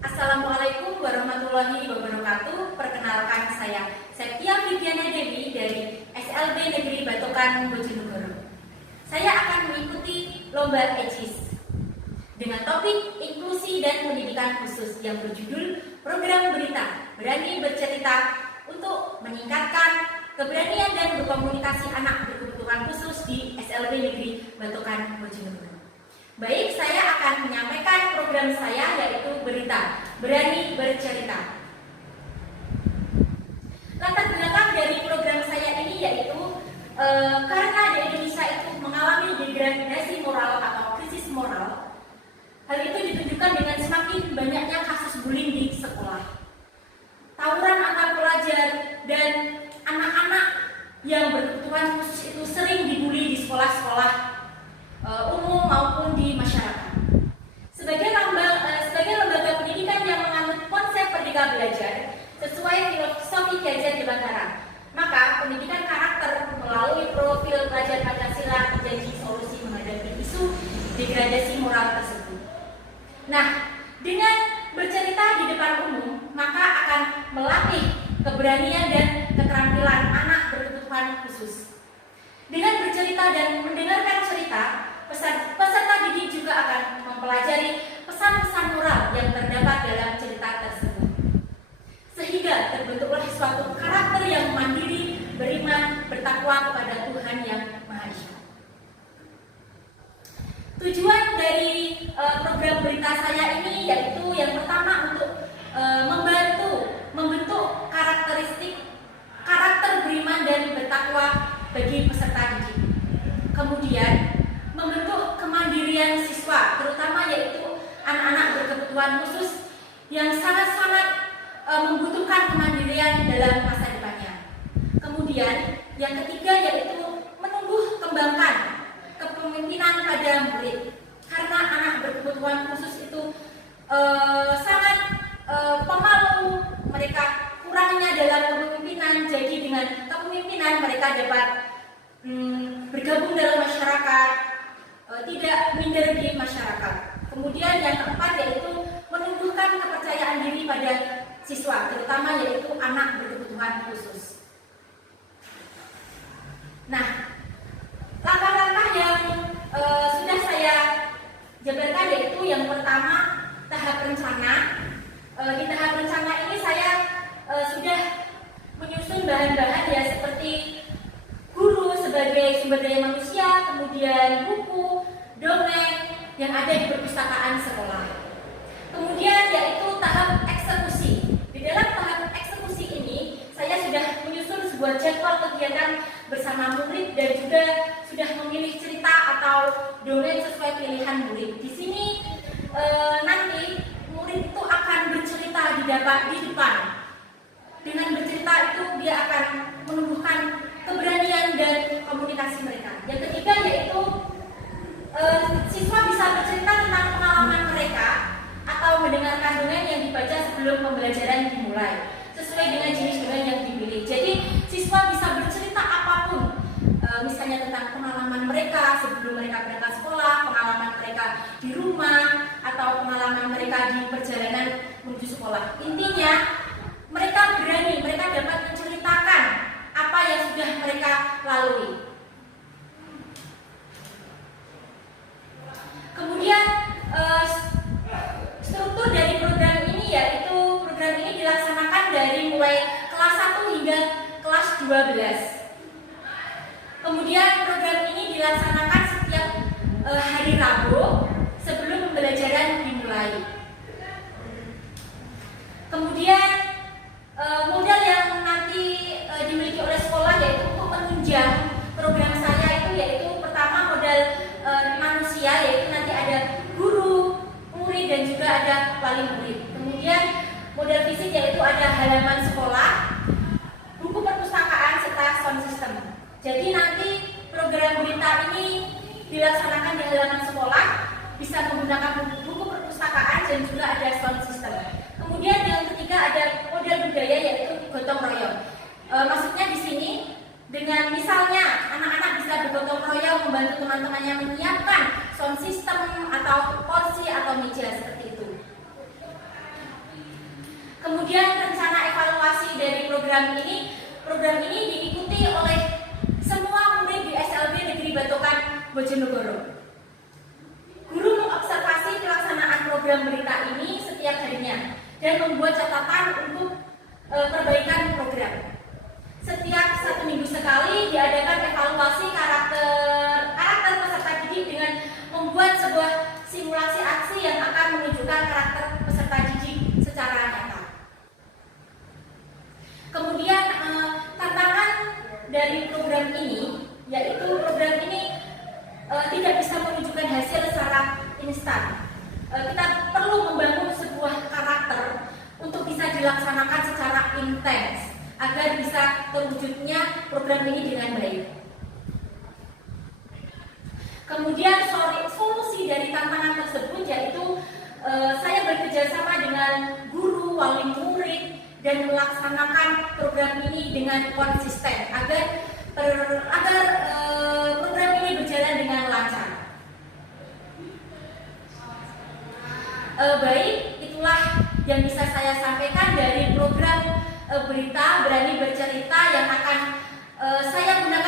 Assalamualaikum warahmatullahi wabarakatuh. Perkenalkan, saya Septia Viviana Dewi dari SLB Negeri Batokan Bojonegoro. Saya akan mengikuti lomba EJIS dengan topik inklusi dan pendidikan khusus yang berjudul Program Berita Berani Bercerita untuk meningkatkan keberanian dan berkomunikasi anak berkebutuhan khusus di SLB Negeri Batokan Bojonegoro. Baik, saya akan menyampaikan program saya, yaitu Berita Berani Bercerita. Latar belakang dari program saya ini yaitu karena di Indonesia itu mengalami degradasi moral atau krisis moral. Hal itu ditunjukkan dengan semakin banyaknya kasus bullying di sekolah, tawuran antar pelajar, dan anak-anak yang berkebutuhan khusus itu sering dibully di sekolah-sekolah umum maupun di masyarakat. Sebagai lembaga pendidikan yang menganut konsep Merdeka Belajar sesuai filosofi Ki Hajar Dewantara, maka pendidikan karakter melalui profil pelajar Pancasila menjadi solusi menghadapi isu degradasi moral tersebut. Nah, dengan bercerita di depan umum, maka akan melatih keberanian dan keterampilan anak berkebutuhan khusus. Dengan bercerita dan mendengarkan cerita, peserta didik juga akan mempelajari pesan-pesan moral yang terdapat dalam cerita tersebut, sehingga terbentuklah suatu karakter yang mandiri, beriman, bertakwa kepada Tuhan yang Maha Esa. Tujuan dari program berita saya ini yaitu yang pertama untuk membentuk karakter beriman dan bertakwa bagi peserta didik. Kemudian membentuk kemandirian siswa, terutama yaitu anak-anak berkebutuhan khusus yang sangat-sangat membutuhkan kemandirian dalam masa depannya. Kemudian yang ketiga yaitu menumbuh kembangkan kepemimpinan pada murid, karena anak berkebutuhan khusus itu sangat pemalu, mereka kurangnya dalam kepemimpinan. Jadi dengan kepemimpinan mereka dapat bergabung dalam masyarakat, tidak minder di masyarakat. Kemudian yang keempat yaitu menumbuhkan kepercayaan diri pada siswa, terutama yaitu anak berkebutuhan khusus. Nah, langkah-langkah yang sudah saya jabarkan yaitu yang pertama tahap rencana. Di tahap rencana ini saya sudah menyusun bahan-bahan ya seperti guru sebagai sumber daya manusia, kemudian buku, dongeng yang ada di perpustakaan sekolah. Kemudian yaitu tahap eksekusi. Di dalam tahap eksekusi ini saya sudah menyusun sebuah jadwal kegiatan bersama murid dan juga sudah memilih cerita atau dongeng sesuai pilihan murid. Di sini nanti murid itu akan bercerita di depan. Dengan bercerita itu dia akan menumbuhkan keberanian dan komunikasi mereka. Yang ketiga yaitu siswa bisa bercerita tentang pengalaman mereka atau mendengarkan dongeng yang dibaca sebelum pembelajaran dimulai sesuai dengan jenis dongeng yang dipilih. Jadi siswa bisa bercerita apapun, misalnya tentang pengalaman mereka sebelum mereka berangkat sekolah, pengalaman mereka di rumah, atau pengalaman mereka di perjalanan menuju sekolah. Intinya mereka berani, mereka dapat menceritakan apa yang sudah mereka lalui. Kemudian struktur dari program ini yaitu program ini dilaksanakan dari mulai kelas 1 hingga kelas 12. Kemudian program ini dilaksanakan setiap hari Rabu sebelum pembelajaran dimulai. Kemudian modal yang nanti dimiliki oleh sekolah yaitu untuk menunjang program saya itu yaitu pertama modal manusia, yaitu nanti ada guru, murid dan juga ada wali murid. Kemudian modal fisik yaitu ada halaman sekolah, buku perpustakaan serta sound system. Jadi nanti program berita ini dilaksanakan di halaman sekolah, bisa menggunakan buku perpustakaan dan juga ada sound system. Kemudian yang ketiga ada modal budaya yaitu gotong royong. Maksudnya di sini dengan misalnya anak-anak bisa bergotong royong membantu teman-temannya menyiapkan sound system atau kursi atau meja seperti itu. program ini diikuti oleh semua murid di SLB Negeri Batokan Bojonegoro. Guru mengobservasi pelaksanaan program berita ini setiap harinya dan membuat catatan untuk perbaikan program. Setiap 1 minggu sekali diadakan evaluasi karakter peserta didik dengan membuat sebuah simulasi aksi yang akan menunjukkan karakter peserta didik secara nyata. Kemudian tantangan dari program ini, yaitu program ini tidak bisa menunjukkan hasil secara instan. Kita perlu membangun sebuah karakter untuk bisa dilaksanakan secara intens agar bisa terwujudnya program ini dengan baik. Kemudian solusi dari tantangan tersebut yaitu saya bekerjasama dengan guru, wali murid dan melaksanakan program ini dengan konsisten agar program ini berjalan dengan lancar. Baik, itulah yang bisa saya sampaikan dari program berita Berani Bercerita yang akan saya gunakan